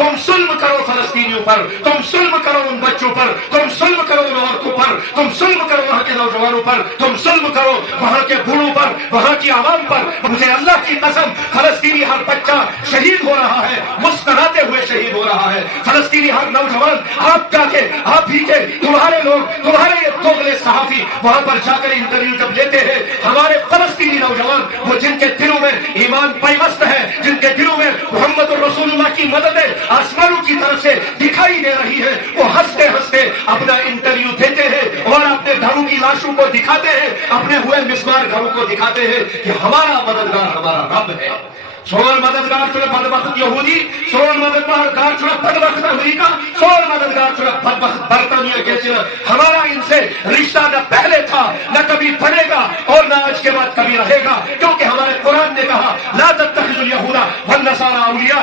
तुम जुल्म करो फलस्तीनियों पर, तुम जुल्म करो उन बच्चों पर, तुम जुल्म करो उन औरतों पर, तुम जुल्म करो वहां के नौजवानों पर, तुम जुल्म करो वहां के बूढ़ों पर, वहां की आवाम पर। मुझे अल्लाह की कसम, फलस्तीनी हर बच्चा शहीद हो रहा है, मुस्कुराते हुए शहीद हो रहा है। फलस्तीनी हर नौजवान, आप जाके, आप भी के, तुम्हारे लोग, तुम्हारे ये दोगले सहाफी वहां पर जाकर इंटरव्यू जब लेते हैं, हमारे फलस्तीनी नौजवान, वो जिनके दिलों में ईमान पैवस्त है, जिनके दिलों में मोहम्मद रसूलुल्लाह की मदद आसमानों की तरफ से दिखाई दे रही है, वो हंसते हंसते अपना इंटरव्यू देते हैं और अपने घरों की लाशों को दिखाते हैं, अपने हुए मिसमार घरों को दिखाते हैं कि हमारा मददगार हमारा रब है। सोल मददगार चुने बदबख्त यहूदी, सोल मददगार चुने बदबख्त अमेरिका, सोल मददगार चुने बदबख्त बरतानिया के चुने। हमारा इनसे रिश्ता न पहले था, न कभी बनेगा और न आज के बाद कभी रहेगा, क्योंकि हमारे कुरान ने कहा ला तत्तखिजुल यहूदा वन नसारा औलिया।